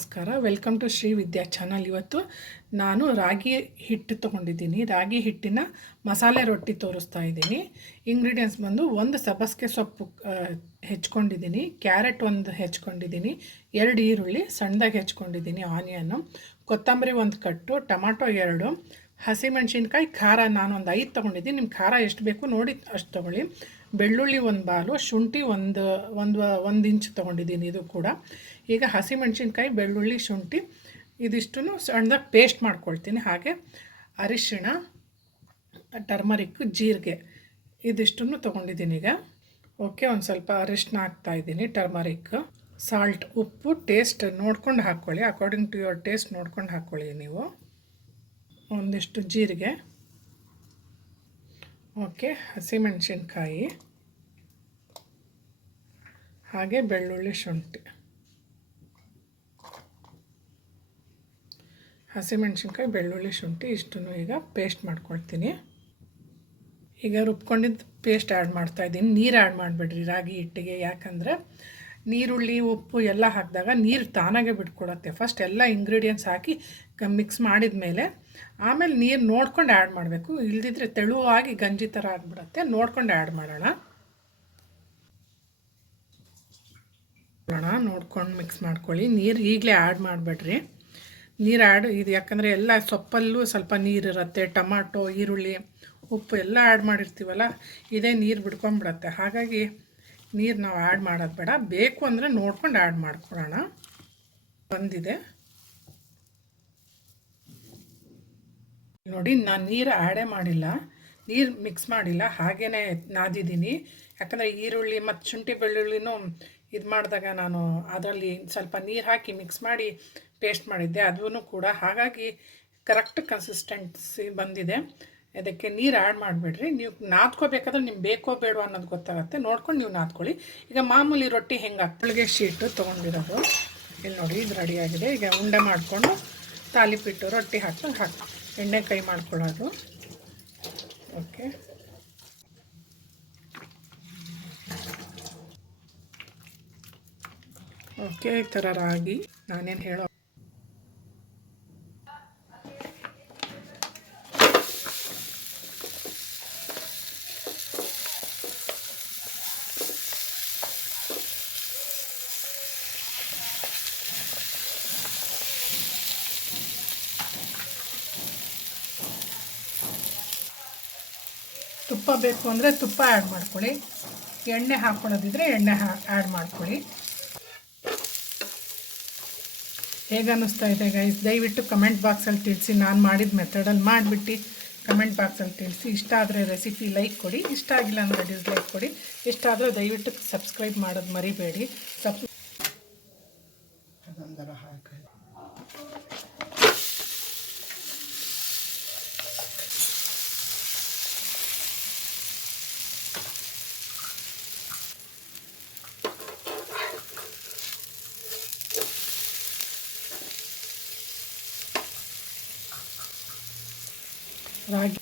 ನಮಸ್ಕಾರ, welcome to Shri Vidya channel. ಇವತ್ತು ನಾನು ರಾಗಿ ಹಿಟ್ಟು ತೊಗೊಂಡಿದ್ದೀನಿ. ರಾಗಿ ಹಿಟ್ಟಿನ ಮಸಾಲೆ ರೊಟ್ಟಿ ತೋರಿಸ್ತಾ ಇದ್ದೀನಿ. ಇಂಗ್ರೀಡಿಯೆಂಟ್ಸ್ ಬಂದು ಒಂದು ಸಬ್ಬಸಿಗೆ ಸೊಪ್ಪು ಹೆಚ್ಕೊಂಡಿದ್ದೀನಿ, ಕ್ಯಾರೆಟ್ ಒಂದು ಹೆಚ್ಕೊಂಡಿದ್ದೀನಿ, 2 ಈರುಳ್ಳಿ ಸಣ್ಣದಾಗಿ ಹೆಚ್ಕೊಂಡಿದ್ದೀನಿ, ಆನಿಯನ್ನು, ಕೊತ್ತಂಬರಿ ಒಂದು ಕಟ್ಟು, ಟೊಮಾಟೊ 2, ಹಸಿಮೆಣಸಿನ್ಕಾಯಿ, ಖಾರ ನಾನು ಒಂದು 5 ತೊಗೊಂಡಿದ್ದೀನಿ. ನಿಮ್ಮ ಖಾರ ಎಷ್ಟು ಬೇಕು ನೋಡಿ ಅಷ್ಟು ತೊಗೊಳ್ಳಿ. ಬೆಳ್ಳುಳ್ಳಿ ಒಂದು ಬಾಲು, ಶುಂಠಿ ಒಂದು ಇಂಚ್ ತೊಗೊಂಡಿದ್ದೀನಿ. ಇದು ಕೂಡ ಈಗ ಹಸಿಮೆಣಸಿನ್ಕಾಯಿ, ಬೆಳ್ಳುಳ್ಳಿ, ಶುಂಠಿ ಇದಿಷ್ಟನ್ನು ಸಣ್ಣದಾಗಿ ಪೇಸ್ಟ್ ಮಾಡ್ಕೊಳ್ತೀನಿ. ಹಾಗೆ ಅರಿಶಿಣ, ಟರ್ಮರಿಕ್ಕು, ಜೀರಿಗೆ ಇದಿಷ್ಟನ್ನು ತೊಗೊಂಡಿದ್ದೀನಿ. ಈಗ ಓಕೆ, ಒಂದು ಸ್ವಲ್ಪ ಅರಿಶಿಣ ಹಾಕ್ತಾಯಿದ್ದೀನಿ, ಟರ್ಮರಿಕ್, ಸಾಲ್ಟ್, ಉಪ್ಪು ಟೇಸ್ಟ್ ನೋಡ್ಕೊಂಡು ಹಾಕ್ಕೊಳ್ಳಿ, ಅಕಾರ್ಡಿಂಗ್ ಟು ಯುವರ್ ಟೇಸ್ಟ್ ನೋಡ್ಕೊಂಡು ಹಾಕ್ಕೊಳ್ಳಿ ನೀವು. ಒಂದಿಷ್ಟು ಜೀರಿಗೆ, ಓಕೆ, ಹಸಿಮೆಣಸಿನ್ಕಾಯಿ, ಹಾಗೆ ಬೆಳ್ಳುಳ್ಳಿ, ಶುಂಠಿ, ಹಸಿಮೆಣಸಿನ್ಕಾಯಿ, ಬೆಳ್ಳುಳ್ಳಿ, ಶುಂಠಿ ಇಷ್ಟನ್ನು ಈಗ ಪೇಸ್ಟ್ ಮಾಡ್ಕೊಳ್ತೀನಿ. ಈಗ ರುಬ್ಕೊಂಡಿದ್ದು ಪೇಸ್ಟ್ ಆ್ಯಡ್ ಮಾಡ್ತಾಯಿದ್ದೀನಿ. ನೀರು ಆ್ಯಡ್ ಮಾಡಿಬಿಡ್ರಿ ರಾಗಿ ಹಿಟ್ಟಿಗೆ, ಯಾಕಂದರೆ ನೀರುಳ್ಳಿ ಉಪ್ಪು ಎಲ್ಲ ಹಾಕಿದಾಗ ನೀರು ತಾನಾಗೆ ಬಿಟ್ಕೊಡುತ್ತೆ. ಫಸ್ಟ್ ಎಲ್ಲ ಇಂಗ್ರೀಡಿಯೆಂಟ್ಸ್ ಹಾಕಿ ಮಿಕ್ಸ್ ಮಾಡಿದ ಮೇಲೆ ಆಮೇಲೆ ನೀರು ನೋಡ್ಕೊಂಡು ಆ್ಯಡ್ ಮಾಡಬೇಕು, ಇಲ್ದಿದ್ರೆ ತೆಳುವಾಗಿ ಗಂಜಿ ಥರ ಆಗಿಬಿಡುತ್ತೆ. ನೋಡ್ಕೊಂಡು ಆ್ಯಡ್ ಮಾಡೋಣ, ನೋಡ್ಕೊಂಡು ಮಿಕ್ಸ್ ಮಾಡ್ಕೊಳ್ಳಿ. ನೀರು ಈಗಲೇ ಆ್ಯಡ್ ಮಾಡಿಬಿಡ್ರಿ, ನೀರು ಇದು ಯಾಕಂದರೆ ಎಲ್ಲ ಸೊಪ್ಪಲ್ಲೂ ಸ್ವಲ್ಪ ನೀರಿರುತ್ತೆ, ಟೊಮಾಟೊ, ಈರುಳ್ಳಿ, ಉಪ್ಪು ಎಲ್ಲ ಆ್ಯಡ್ ಮಾಡಿರ್ತೀವಲ್ಲ, ಇದೇ ನೀರು ಬಿಡ್ಕೊಂಬಿಡತ್ತೆ. ಹಾಗಾಗಿ ನೀರು ನಾವು ಆ್ಯಡ್ ಮಾಡೋದು ಬೇಡ, ಬೇಕು ಅಂದರೆ ನೋಡ್ಕೊಂಡು ಆ್ಯಡ್ ಮಾಡ್ಕೊಳ್ಳೋಣ. ಬಂದಿದೆ ನೋಡಿ, ನಾನು ನೀರು ಆ್ಯಡೇ ಮಾಡಿಲ್ಲ, ನೀರು ಮಿಕ್ಸ್ ಮಾಡಿಲ್ಲ, ಹಾಗೇ ನಾದಿದ್ದೀನಿ. ಯಾಕಂದರೆ ಈರುಳ್ಳಿ ಮತ್ತು ಶುಂಠಿ ಬೆಳ್ಳುಳ್ಳಿನೂ ಇದು ಮಾಡಿದಾಗ ನಾನು ಅದರಲ್ಲಿ ಸ್ವಲ್ಪ ನೀರು ಹಾಕಿ ಮಿಕ್ಸ್ ಮಾಡಿ ಪೇಸ್ಟ್ ಮಾಡಿದ್ದೆ, ಅದೂ ಕೂಡ. ಹಾಗಾಗಿ ಕರೆಕ್ಟ್ ಕನ್ಸಿಸ್ಟೆನ್ಸಿ ಬಂದಿದೆ. ಅದಕ್ಕೆ ನೀರು ಆ್ಯಡ್ ಮಾಡಿಬಿಡ್ರಿ. ನೀವು ನಾದ್ಕೋಬೇಕಾದ್ರೆ ನಿಮ್ಗೆ ಬೇಕೋ ಬೇಡೋ ಅನ್ನೋದು ಗೊತ್ತಾಗುತ್ತೆ, ನೋಡ್ಕೊಂಡು ನೀವು ನಾದ್ಕೊಳ್ಳಿ. ಈಗ ಮಾಮೂಲಿ ರೊಟ್ಟಿ ಹೆಂಗೆ ಹೋಳಿಗೆ ಶೀಟು ತೊಗೊಂಡಿರೋದು ಇಲ್ಲಿ ನೋಡಿ, ಇದು ರೆಡಿಯಾಗಿದೆ. ಈಗ ಉಂಡೆ ಮಾಡಿಕೊಂಡು ತಾಲಿಪಿಟ್ಟು ರೊಟ್ಟಿ ಹಾಕಿ ಎಣ್ಣೆ ಕೈ ಮಾಡ್ಕೊಳ್ಳೋದು. ಓಕೆ, ಓಕೆ, ಈ ಥರ ರಾಗಿ ನಾನೇನು ಹೇಳೋ ತುಪ್ಪ ಬೇಕು ಅಂದರೆ ತುಪ್ಪ ಆ್ಯಡ್ ಮಾಡ್ಕೊಳ್ಳಿ, ಎಣ್ಣೆ ಹಾಕ್ಕೊಳ್ಳೋದಿದ್ರೆ ಎಣ್ಣೆ ಆ್ಯಡ್ ಮಾಡ್ಕೊಳ್ಳಿ. ಹೇಗೆ ಅನ್ನಿಸ್ತಾ ಇದೆ ಗೈಸ್, ದಯವಿಟ್ಟು ಕಮೆಂಟ್ ಬಾಕ್ಸಲ್ಲಿ ತಿಳಿಸಿ. ನಾನು ಮಾಡಿದ ಮೆಥಡಲ್ಲಿ ಮಾಡಿಬಿಟ್ಟು ಕಮೆಂಟ್ ಬಾಕ್ಸಲ್ಲಿ ತಿಳಿಸಿ. ಇಷ್ಟ ಆದರೆ ರೆಸಿಪಿ ಲೈಕ್ ಕೊಡಿ, ಇಷ್ಟ ಆಗಿಲ್ಲ ಅಂದರೆ ಡಿಸ್ಲೈಕ್ ಕೊಡಿ. ಇಷ್ಟ ಆದರೆ ದಯವಿಟ್ಟು ಸಬ್ಸ್ಕ್ರೈಬ್ ಮಾಡೋದು ಮರಿಬೇಡಿ. ರಾಗಿ